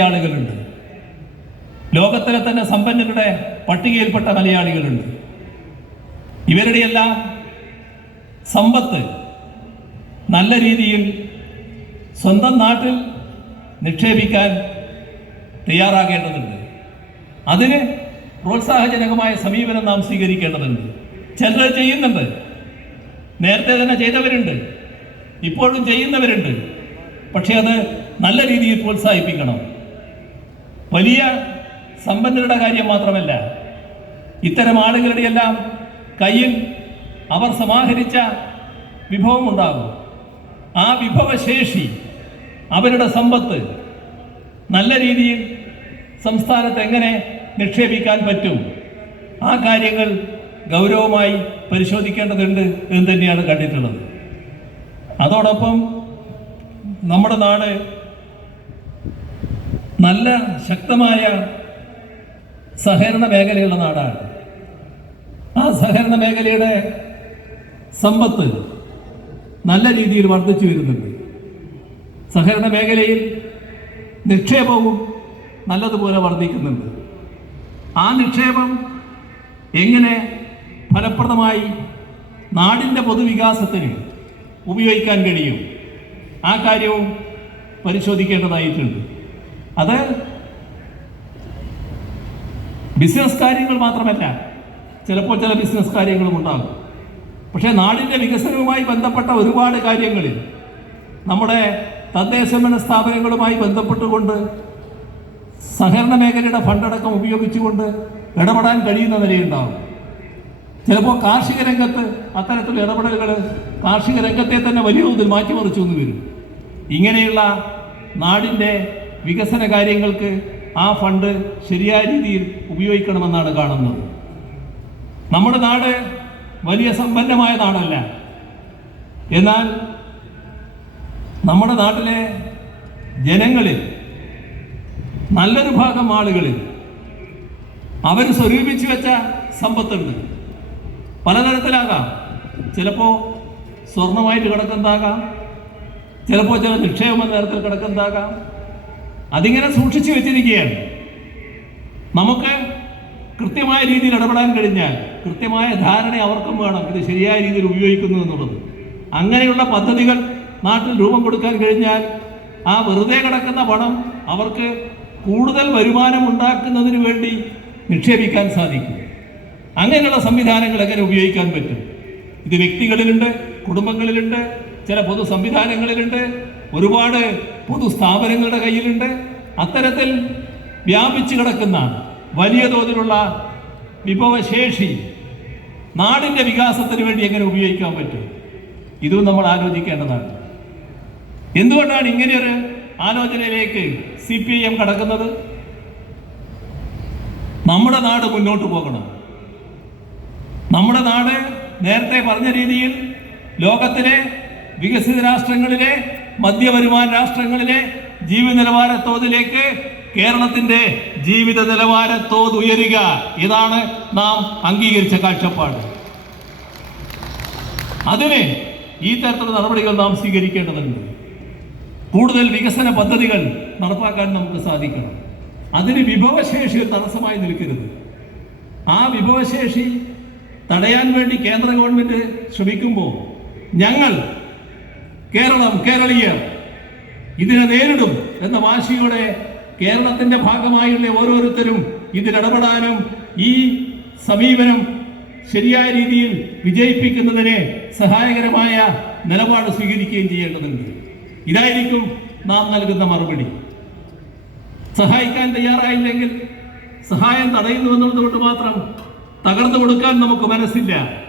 മലയാളികളുണ്ട് ലോകത്തിലെ തന്നെ സമ്പന്നരുടെ പട്ടികയിൽപ്പെട്ട മലയാളികളുണ്ട് ഇവരുടെയെല്ലാം സമ്പത്ത് നല്ല രീതിയിൽ സ്വന്തം നാട്ടിൽ നിക്ഷേപിക്കാൻ തയ്യാറാകേണ്ടതുണ്ട്. അതിന് പ്രോത്സാഹജനകമായ സമീപനം നാം സ്വീകരിക്കേണ്ടതുണ്ട്. ചിലർ ചെയ്യുന്നുണ്ട്. നേരത്തെ തന്നെ ചെയ്തവരുണ്ട്. ഇപ്പോഴും ചെയ്യുന്നവരുണ്ട്. പക്ഷേ അത് നല്ല രീതിയിൽ പ്രോത്സാഹിപ്പിക്കണം. വലിയ സമ്പന്നരുടെ കാര്യം മാത്രമല്ല ഇത്തരം ആളുകളുടെ എല്ലാം കയ്യിൽ അവർ സമാഹരിച്ച വിഭവമുണ്ടാകും. ആ വിഭവശേഷി അവരുടെ സമ്പത്ത് നല്ല രീതിയിൽ സംസ്ഥാനത്ത് എങ്ങനെ നിക്ഷേപിക്കാൻ പറ്റും? ആ കാര്യങ്ങൾ ഗൗരവമായി പരിശോധിക്കേണ്ടതുണ്ട് എന്ന് തന്നെയാണ് കണ്ടിട്ടുള്ളത്. അതോടൊപ്പം നമ്മുടെ നാട് നല്ല ശക്തമായ സഹകരണ മേഖലയുള്ള നാടാണ്. ആ സഹകരണ മേഖലയുടെ സമ്പത്ത് നല്ല രീതിയിൽ വർദ്ധിച്ചു വരുന്നുണ്ട്. സഹകരണ മേഖലയിൽ നിക്ഷേപവും നല്ലതുപോലെ വർദ്ധിക്കുന്നുണ്ട്. ആ നിക്ഷേപം എങ്ങനെ ഫലപ്രദമായി നാടിന്റെ പൊതുവികാസത്തിന് ഉപയോഗിക്കാൻ കഴിയും? ആ കാര്യവും പരിശോധിക്കേണ്ടതായിട്ടുണ്ട്. അത് ബിസിനസ് കാര്യങ്ങൾ മാത്രമല്ല ചിലപ്പോൾ ചില ബിസിനസ് കാര്യങ്ങളും ഉണ്ടാകും. പക്ഷേ നാടിന്റെ വികസനവുമായി ബന്ധപ്പെട്ട ഒരുപാട് കാര്യങ്ങളിൽ നമ്മുടെ തദ്ദേശഭരണ സ്ഥാപനങ്ങളുമായി ബന്ധപ്പെട്ടുകൊണ്ട് സഹകരണ മേഖലയുടെ ഫണ്ടടക്കം ഉപയോഗിച്ചുകൊണ്ട് ഇടപെടാൻ കഴിയുന്ന നിലയുണ്ടാകും. ചിലപ്പോൾ കാർഷിക രംഗത്ത് അത്തരത്തിലുള്ള ഇടപെടലുകൾ കാർഷിക രംഗത്തെ തന്നെ വലിയ തോതിൽ മാറ്റിമറിച്ചു എന്ന് വരും. ഇങ്ങനെയുള്ള നാടിന്റെ വികസന കാര്യങ്ങൾക്ക് ആ ഫണ്ട് ശരിയായ രീതിയിൽ ഉപയോഗിക്കണമെന്നാണ് കാണുന്നത്. നമ്മുടെ നാട് വലിയ സമ്പന്നമായ നാടല്ല. എന്നാൽ നമ്മുടെ നാട്ടിലെ ജനങ്ങളിൽ നല്ലൊരു ഭാഗം ആളുകളിൽ അവർ സ്വരൂപിച്ചു വെച്ച സമ്പത്തുണ്ട്. പലതരത്തിലാകാം. ചിലപ്പോൾ സ്വർണമായിട്ട് കിടക്കുന്നതാകാം ചിലപ്പോൾ ചില നിക്ഷേപം എന്ന തരത്തിൽ കിടക്കുന്നതാകാം അതിങ്ങനെ സൂക്ഷിച്ചു വെച്ചിരിക്കുകയാണ്. നമുക്ക് കൃത്യമായ രീതിയിൽ ഇടപെടാൻ കഴിഞ്ഞാൽ കൃത്യമായ ധാരണ അവർക്കും വേണം. ഇത് ശരിയായ രീതിയിൽ ഉപയോഗിക്കുന്നു എന്നുള്ളത്. അങ്ങനെയുള്ള പദ്ധതികൾ നാട്ടിൽ രൂപം കൊടുക്കാൻ കഴിഞ്ഞാൽ ആ വെറുതെ കിടക്കുന്ന പണം അവർക്ക് കൂടുതൽ വരുമാനം ഉണ്ടാക്കുന്നതിന് വേണ്ടി നിക്ഷേപിക്കാൻ സാധിക്കും. അങ്ങനെയുള്ള സംവിധാനങ്ങൾ എങ്ങനെ ഉപയോഗിക്കാൻ പറ്റും? ഇത് വ്യക്തികളിലുണ്ട് കുടുംബങ്ങളിലുണ്ട് ചില പൊതു സംവിധാനങ്ങളിലുണ്ട്. ഒരുപാട് പൊതു സ്ഥാപനങ്ങളുടെ കയ്യിലുണ്ട്. അത്തരത്തിൽ വ്യാപിച്ചു കിടക്കുന്ന വലിയ തോതിലുള്ള വിഭവശേഷി നാടിന്റെ വികാസത്തിന് വേണ്ടി എങ്ങനെ ഉപയോഗിക്കാൻ പറ്റും? ഇതും നമ്മൾ ആലോചിക്കേണ്ടതാണ്. എന്തുകൊണ്ടാണ് ഇങ്ങനെയൊരു ആലോചനയിലേക്ക് സി പി ഐ എം കടക്കുന്നത്? നമ്മുടെ നാട് മുന്നോട്ട് പോകണം. നമ്മുടെ നാട് നേരത്തെ പറഞ്ഞ രീതിയിൽ ലോകത്തിലെ വികസിത രാഷ്ട്രങ്ങളിലെ മധ്യവരുമാന രാഷ്ട്രങ്ങളിലെ ജീവിത നിലവാര തോതിലേക്ക് കേരളത്തിന്റെ ജീവിത നിലവാര തോത് ഉയരുക ഇതാണ് നാം അംഗീകരിച്ച കാഴ്ചപ്പാട്. അതിന് ഈ തരത്തിലുള്ള നടപടികൾ നാം സ്വീകരിക്കേണ്ടതുണ്ട്. കൂടുതൽ വികസന പദ്ധതികൾ നടപ്പാക്കാൻ നമുക്ക് സാധിക്കണം. അതിന് വിഭവശേഷി ഒരു തടസ്സമായി നിൽക്കരുത്. ആ വിഭവശേഷി തടയാൻ വേണ്ടി കേന്ദ്ര ഗവൺമെന്റ് ശ്രമിക്കുമ്പോൾ ഞങ്ങൾ കേരളം കേരളീയർ. ഇതിനെ നേരിടും എന്ന വാശിയോടെ കേരളത്തിന്റെ ഭാഗമായുള്ള ഓരോരുത്തരും ഇതിലിടപെടാനും ഈ സമീപനം ശരിയായ രീതിയിൽ വിജയിപ്പിക്കുന്നതിന് സഹായകരമായ നിലപാട് സ്വീകരിക്കുകയും ചെയ്യേണ്ടതുണ്ട്. ഇതായിരിക്കും നാം നൽകുന്ന മറുപടി. സഹായിക്കാൻ തയ്യാറായില്ലെങ്കിൽ സഹായം തടയുന്നു എന്നുള്ളത് കൊണ്ട് മാത്രം തകർന്നു കൊടുക്കാൻ നമുക്ക് മനസ്സില്ല.